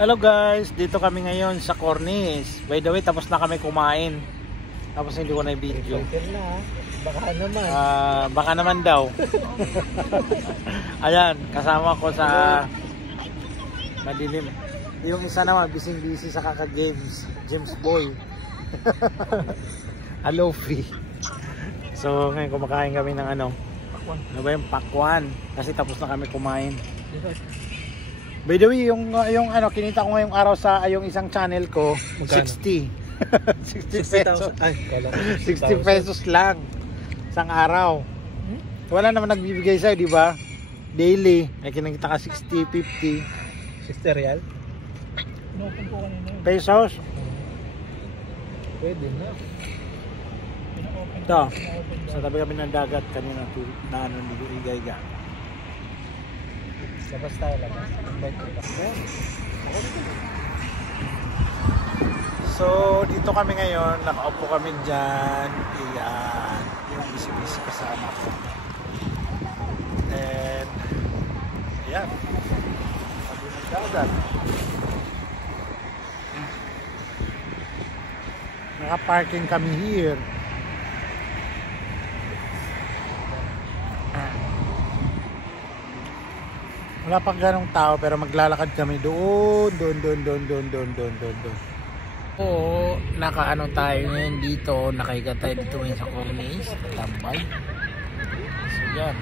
Hello guys, dito kami ngayon sa Cornice. By the way, tapos na kami kumain. Tapos hindi ko na i-video. Baka naman. Baka naman daw. Ayan, kasama ko sa madilim. Yung isa naman, busy sa kaka-games. James Boy. Hello, free. So, ngayon kumakain kami ng ano? Pakwan. Ano ba yung pakwan? Kasi tapos na kami kumain. By the way, yung ano, kinita ko ngayong araw sa yung isang channel ko, magkano? 60. 60 pesos. Ay, 60 pesos lang isang araw. Wala naman nagbibigay sa'yo, di ba? Daily. May kinakita ka 60, 50. 60 real? Pesos. Pwede na. Ito. Sa tabi kami ng dagat kanina na ano, niligay-ga. Labas tayo, labas. So, dito kami ngayon. Nakaupo kami dyan. Ayan. Yung busy kasama ko. And, ayan. Sabi ng dagat. Naka-parking kami here. Wala pang ganong tao pero maglalakad kami doon. Oo, nakaano tayo ngayon dito, nakahiga tayo dito ngayon sa Cornice, tambay. So yan.